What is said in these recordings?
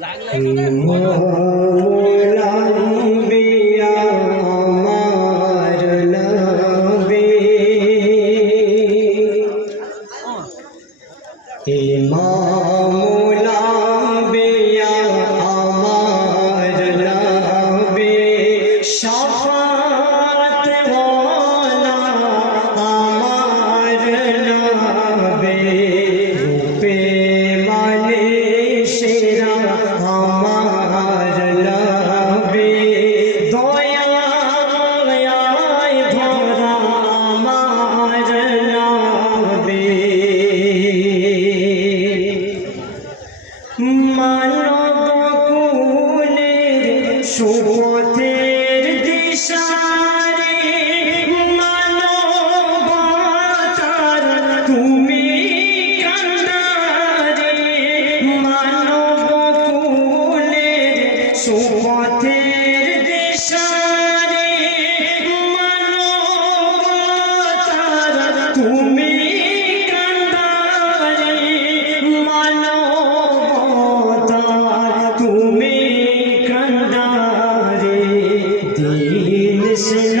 anh lên. 祝我的。কৃষ্ণ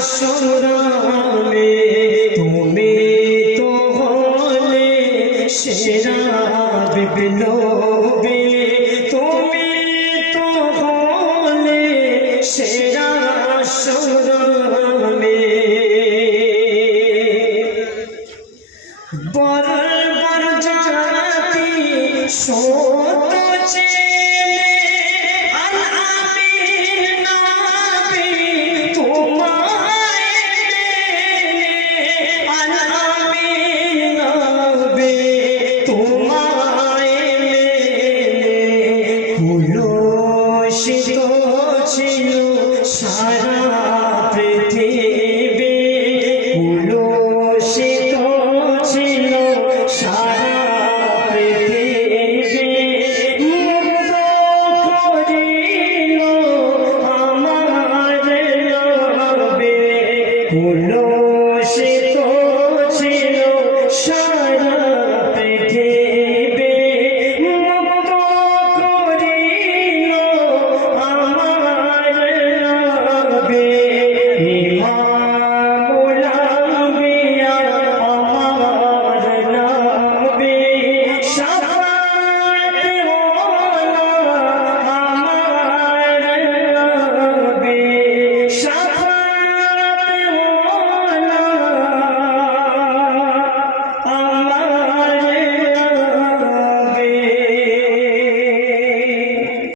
হাসুরামে তুমি তো হলে সেরা বিপ্লবী। তুমি তো হলে সেরা হাসুরামে বরবার জাতি সোত চে কুলসিত ছিল সারা